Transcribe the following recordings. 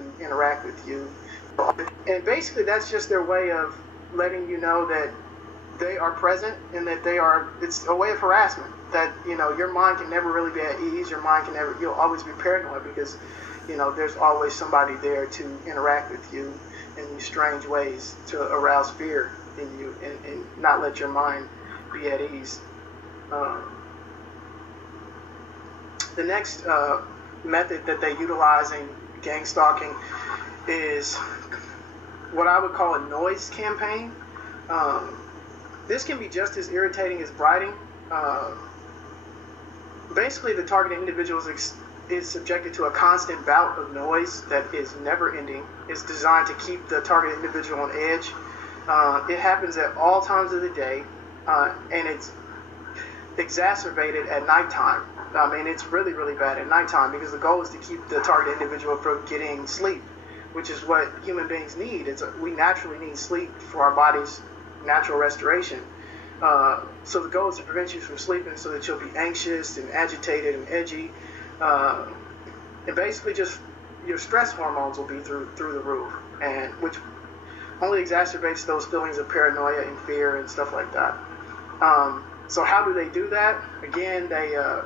to interact with you. And basically that's just their way of letting you know that they are present and that it's a way of harassment, that, your mind can never really be at ease. Your mind you'll always be paranoid because, there's always somebody there to interact with you in these strange ways to arouse fear in you and not let your mind be at ease. The next method that they utilize in gang stalking is what I would call a noise campaign. This can be just as irritating as biting. Basically, the targeted individual is subjected to a constant bout of noise that is never ending. It's designed to keep the targeted individual on edge. It happens at all times of the day, and it's exacerbated at nighttime. It's really, really bad at nighttime because the goal is to keep the targeted individual from getting sleep, which is what human beings need. We naturally need sleep for our body's natural restoration. So the goal is to prevent you from sleeping so that you'll be anxious and agitated and edgy. And basically just your stress hormones will be through the roof, and which only exacerbates those feelings of paranoia and fear and stuff like that. So how do they do that? Again, the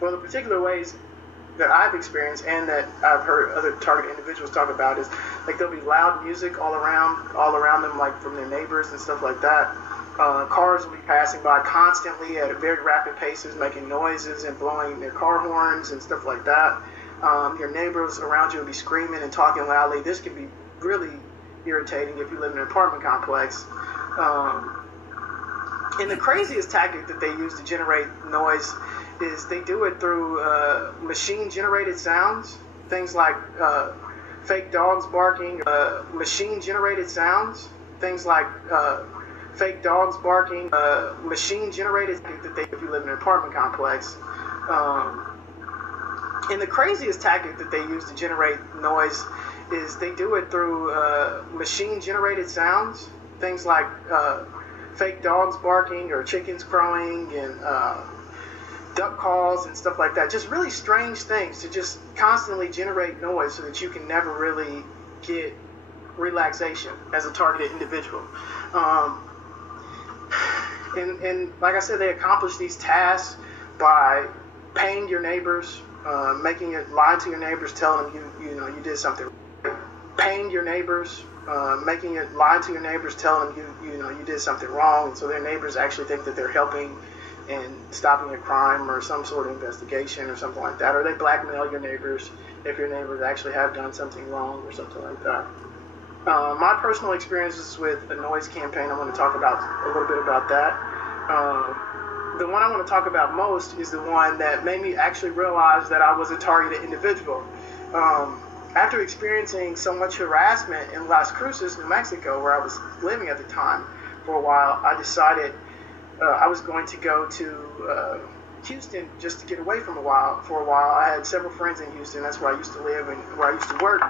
particular ways that I've experienced and that I've heard other targeted individuals talk about is like there'll be loud music all around them, like from their neighbors and stuff like that. Cars will be passing by constantly at very rapid paces, making noises and blowing their car horns and stuff like that. Your neighbors around you will be screaming and talking loudly. This can be really irritating if you live in an apartment complex. And the craziest tactic that they use to generate noise is they do it through machine-generated sounds, things like fake dogs barking, machine-generated sounds, things like fake dogs barking, machine-generated that they if you live in an apartment complex. And the craziest tactic that they use to generate noise is they do it through machine-generated sounds, things like fake dogs barking or chickens crowing and duck calls and stuff like that. Just really strange things to just constantly generate noise so that you can never really get relaxation as a targeted individual. And like I said, they accomplish these tasks by paying your neighbors, lying to your neighbors, telling them you did something. Paying your neighbors, lying to your neighbors, telling them you did something wrong, and so their neighbors actually think that they're helping and stopping a crime or some sort of investigation or something like that. Or they blackmail your neighbors if your neighbors actually have done something wrong or something like that. My personal experiences with the noise campaign, I want to talk about a little bit about that. The one I want to talk about most is the one that made me actually realize that I was a targeted individual. After experiencing so much harassment in Las Cruces, New Mexico, where I was living at the time for a while, I decided I was going to go to Houston just to get away for a while. I had several friends in Houston. That's where I used to live and where I used to work.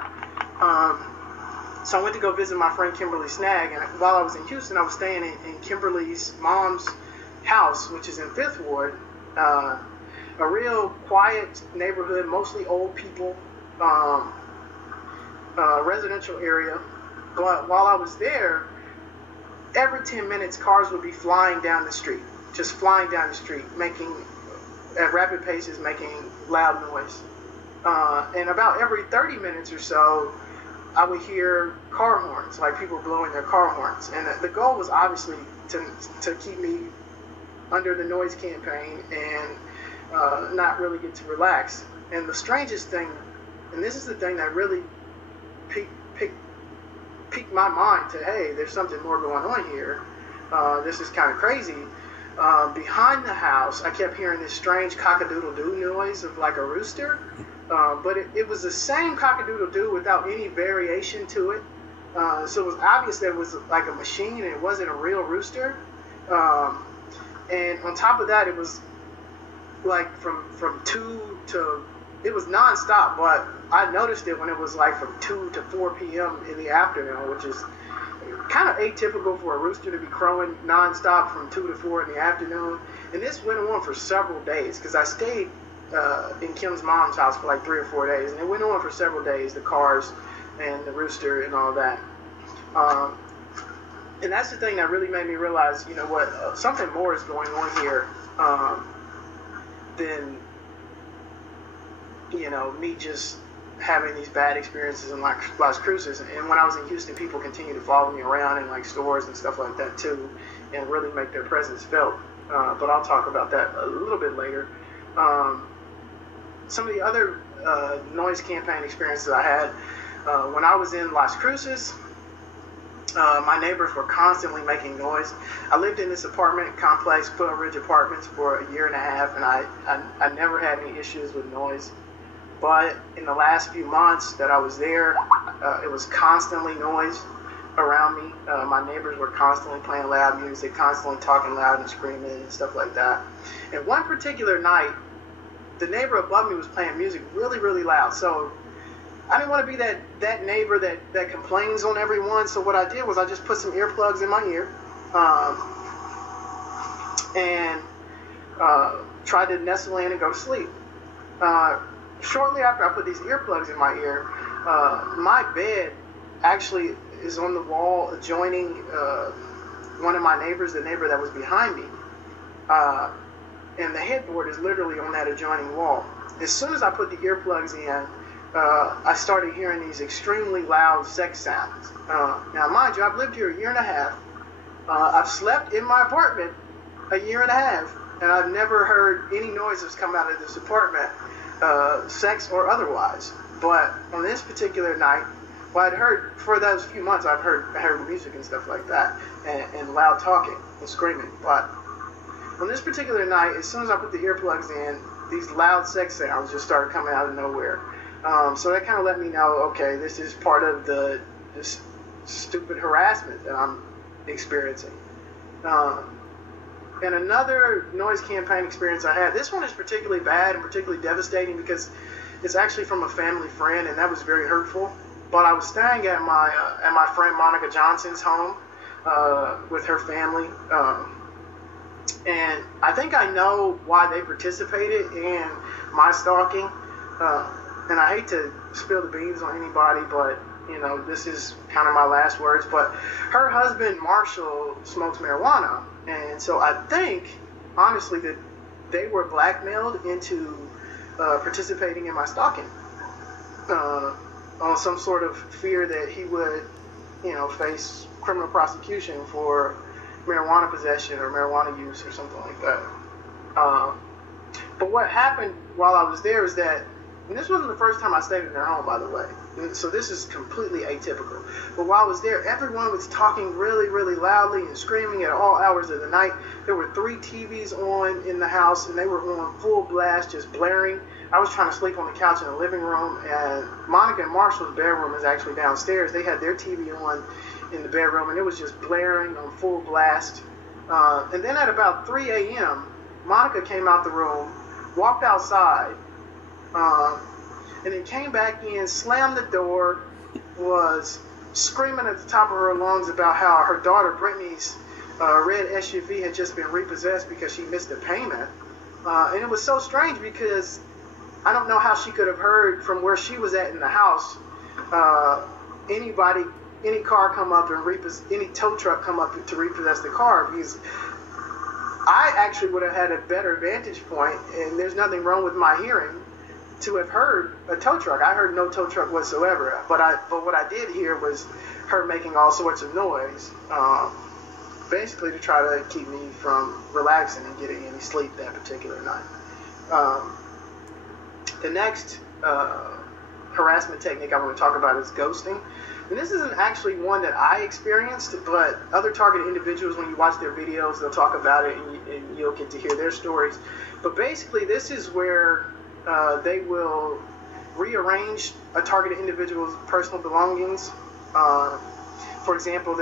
So I went to go visit my friend Kimberly Snag, and while I was in Houston, I was staying in Kimberly's mom's house, which is in 5th Ward, a real quiet neighborhood, mostly old people, residential area. But while I was there, every 10 minutes, cars would be flying down the street, making, at rapid paces, making loud noise. And about every 30 minutes or so, I would hear car horns, like people blowing their car horns. And the goal was obviously to keep me under the noise campaign and not really get to relax. And the strangest thing, and this is the thing that really piqued my mind to, hey, there's something more going on here. This is kind of crazy. Behind the house, I kept hearing this strange cock-a-doodle-doo noise of like a rooster. But it was the same cock-a-doodle-doo without any variation to it. So it was obvious that it was like a machine and it wasn't a real rooster. And on top of that, it was like from 2 to, it was nonstop, but I noticed it when it was like from 2 to 4 p.m. in the afternoon, which is kind of atypical for a rooster to be crowing nonstop from 2 to 4 in the afternoon. And this went on for several days because I stayed in Kim's mom's house for like 3 or 4 days, and it went on for several days. The cars and the rooster and all that. And that's the thing that really made me realize, you know what, something more is going on here than, you know, me just having these bad experiences in Las Cruces. And when I was in Houston, people continue to follow me around in like stores and stuff like that too, and really make their presence felt. But I'll talk about that a little bit later. Some of the other noise campaign experiences I had when I was in Las Cruces, my neighbors were constantly making noise. I lived in this apartment complex, Quill Ridge Apartments, for a year and a half, and I never had any issues with noise. But in the last few months that I was there, it was constantly noise around me. My neighbors were constantly playing loud music, constantly talking loud and screaming and stuff like that. And one particular night, the neighbor above me was playing music really, really loud. So I didn't want to be that neighbor that complains on everyone. So what I did was I just put some earplugs in my ear and tried to nestle in and go to sleep. Shortly after I put these earplugs in my ear, my bed actually is on the wall adjoining one of my neighbors, the neighbor that was behind me. And the headboard is literally on that adjoining wall. As soon as I put the earplugs in, I started hearing these extremely loud sex sounds. Now, mind you, I've lived here a year and a half. I've slept in my apartment a year and a half, and I've never heard any noises come out of this apartment, sex or otherwise. But on this particular night, well, I'd heard, for those few months, I heard music and stuff like that, and loud talking and screaming. But on this particular night, as soon as I put the earplugs in, these loud sex sounds just started coming out of nowhere. So that kind of let me know, okay, this is part of this stupid harassment that I'm experiencing. And another noise campaign experience I had, this one is particularly bad and particularly devastating because it's actually from a family friend, and that was very hurtful. But I was staying at my friend Monica Johnson's home with her family. And I think I know why they participated in my stalking. And I hate to spill the beans on anybody, but, you know, this is kind of my last words. But her husband, Marshall, smokes marijuana. And so I think, honestly, that they were blackmailed into participating in my stalking on some sort of fear that he would, you know, face criminal prosecution for marijuana possession or marijuana use or something like that. But what happened while I was there is that, and this wasn't the first time I stayed in their home, by the way, so this is completely atypical. But while I was there, everyone was talking really, really loudly and screaming at all hours of the night. There were 3 TVs on in the house, and they were on full blast, just blaring. I was trying to sleep on the couch in the living room, and Monica and Marshall's bedroom is actually downstairs. They had their TV on in the bedroom, and it was just blaring on full blast. And then at about 3 a.m., Monica came out the room, walked outside, and then came back in, slammed the door, was screaming at the top of her lungs about how her daughter Brittany's red SUV had just been repossessed because she missed a payment. And it was so strange because I don't know how she could have heard from where she was at in the house, any car come up and any tow truck come up to repossess the car, because I actually would have had a better vantage point, and there's nothing wrong with my hearing, to have heard a tow truck. I heard no tow truck whatsoever, but what I did hear was her making all sorts of noise, basically to try to keep me from relaxing and getting any sleep that particular night. The next harassment technique I'm going to talk about is ghosting. And this isn't actually one that I experienced, but other targeted individuals, when you watch their videos, they'll talk about it, and you'll get to hear their stories. But basically, this is where they will rearrange a targeted individual's personal belongings. For example,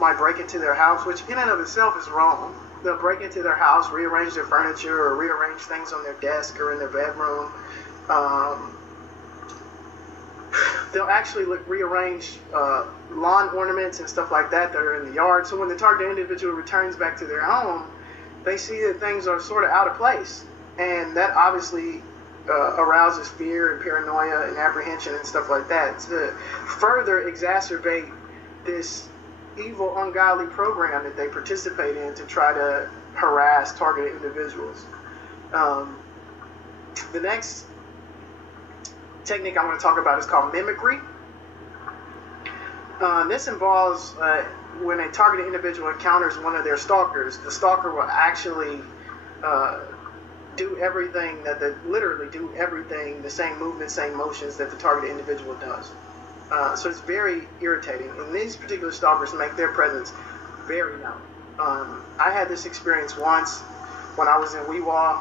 might break into their house, which in and of itself is wrong. They'll break into their house, rearrange their furniture, or rearrange things on their desk or in their bedroom. They'll actually rearrange lawn ornaments and stuff like that are in the yard. So when the targeted individual returns back to their home, they see that things are sort of out of place. And that obviously arouses fear and paranoia and apprehension and stuff like that to further exacerbate this evil, ungodly program that they participate in to try to harass targeted individuals. The next technique I want to talk about is called mimicry. This involves when a targeted individual encounters one of their stalkers, the stalker will actually literally do everything, the same movements, same motions that the targeted individual does. So it's very irritating. And these particular stalkers make their presence very known. I had this experience once when I was in Weewa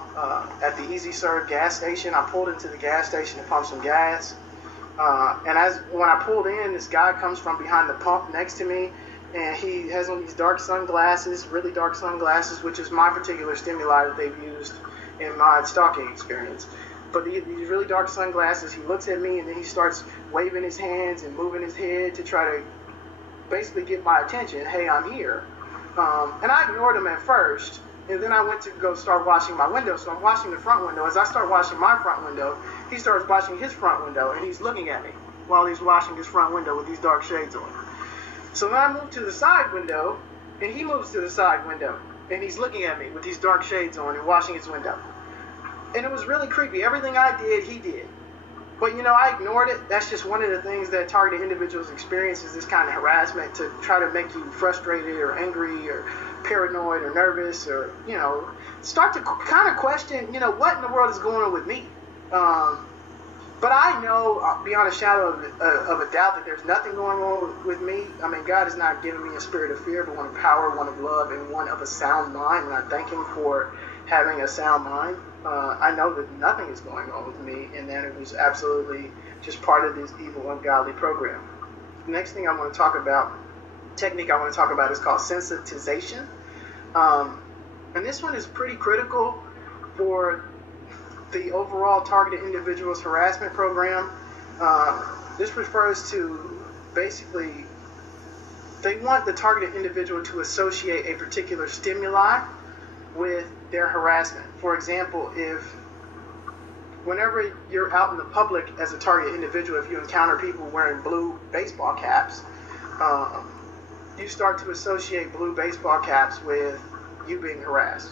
at the Easy Serve gas station. I pulled into the gas station to pump some gas. And when I pulled in, this guy comes from behind the pump next to me, and he has on these dark sunglasses, really dark sunglasses, which is my particular stimuli that they've used in my stalking experience. But these really dark sunglasses, he looks at me, and then he starts waving his hands and moving his head to try to basically get my attention. Hey, I'm here. And I ignored him at first, and then I went to go start washing my window. So I'm washing the front window. As I start washing my front window, he starts washing his front window, and he's looking at me while he's washing his front window with these dark shades on. So then I move to the side window, and he moves to the side window, and he's looking at me with these dark shades on and washing his window. And it was really creepy. Everything I did, he did. But, I ignored it. That's just one of the things that targeted individuals experience, is this kind of harassment to try to make you frustrated or angry or paranoid or nervous, or, start to kind of question, what in the world is going on with me? But I know, beyond a shadow of a doubt, that there's nothing going on with me. I mean, God has not given me a spirit of fear, but one of power, one of love, and one of a sound mind. And I thank Him for having a sound mind. I know that nothing is going on with me, and that it was absolutely just part of this evil, ungodly program. The next thing technique I want to talk about is called sensitization. And this one is pretty critical for the overall targeted individuals harassment program. This refers to basically, they want the targeted individual to associate a particular stimuli with their harassment. For example, whenever you're out in the public as a targeted individual, if you encounter people wearing blue baseball caps, you start to associate blue baseball caps with you being harassed.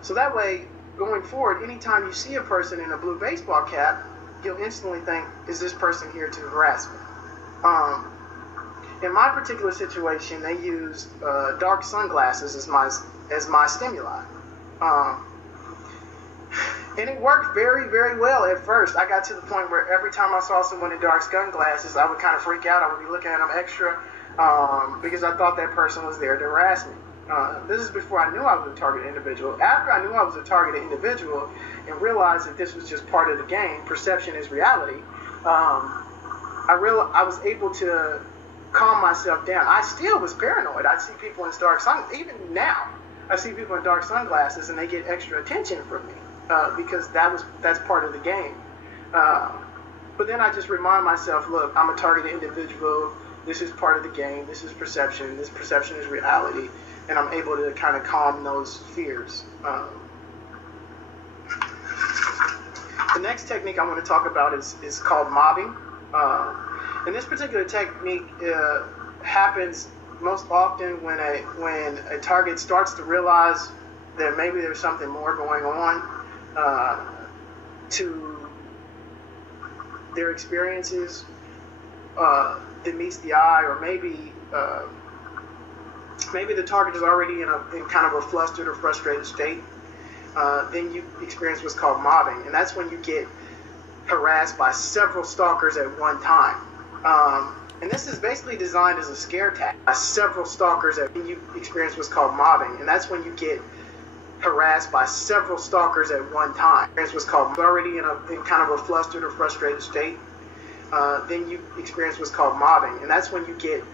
So that way, going forward, anytime you see a person in a blue baseball cap, you'll instantly think, is this person here to harass me? In my particular situation, they used dark sunglasses as my stimuli. And it worked very, very well at first. I got to the point where every time I saw someone in dark sunglasses, I would kind of freak out. I would be looking at them extra because I thought that person was there to harass me. This is before I knew I was a targeted individual. After I knew I was a targeted individual and realized that this was just part of the game, perception is reality, I was able to calm myself down. I still was paranoid. I'd see people in even now, I see people in dark sunglasses and they get extra attention from me because that's part of the game. But then I just remind myself, look, I'm a targeted individual. This is part of the game. This is perception. This perception is reality. And I'm able to kind of calm those fears. The next technique I want to talk about is called mobbing. And this particular technique happens most often when a target starts to realize that maybe there's something more going on to their experiences that meets the eye, or maybe the target is already in kind of a flustered or frustrated state. Then you experience what's called mobbing, and that's when you get harassed by several stalkers at one time. And this is basically designed as a scare tactic. By several stalkers, you experience what's called mobbing, and that's when you get harassed by several stalkers at one time. Experience what's called already in kind of a flustered or frustrated state. Then you experience what's called mobbing, and that's when you get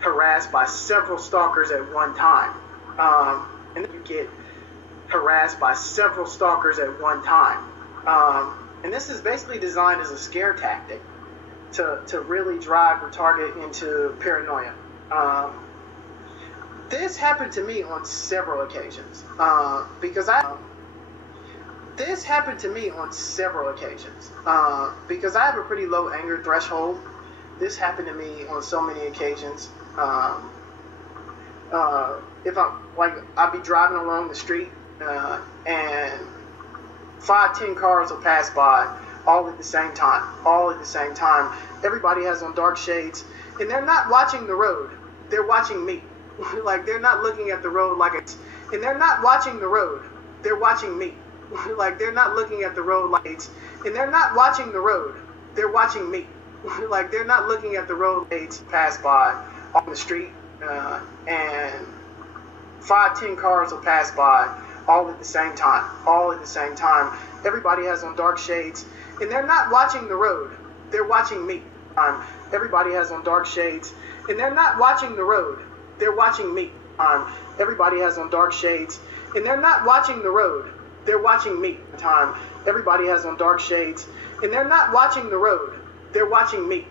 harassed by several stalkers at one time. And then you get harassed by several stalkers at one time. And this is basically designed as a scare tactic to really drive the target into paranoia. This happened to me on several occasions because This happened to me on several occasions because I have a pretty low anger threshold. This happened to me on so many occasions. If I'd be driving along the street and 5, 10 cars will pass by all at the same time. All at the same time. Everybody has on dark shades, and they're not watching the road. They're watching me. Like, they're not looking at the road like it's, and they're not watching the road. They're watching me. Like, they're not looking at the road like it's, and they're not watching the road. They're watching me. Like, they're not looking at the road pass by on the street, and 5, 10 cars will pass by all at the same time. All at the same time. Everybody has on dark shades, and they're not watching the road. They're watching me. Everybody has on dark shades, and they're not watching the road. They're watching me. Everybody has on dark shades, and they're not watching the road. They're watching me. Everybody has on dark shades, and they're not watching the road. They're watching me.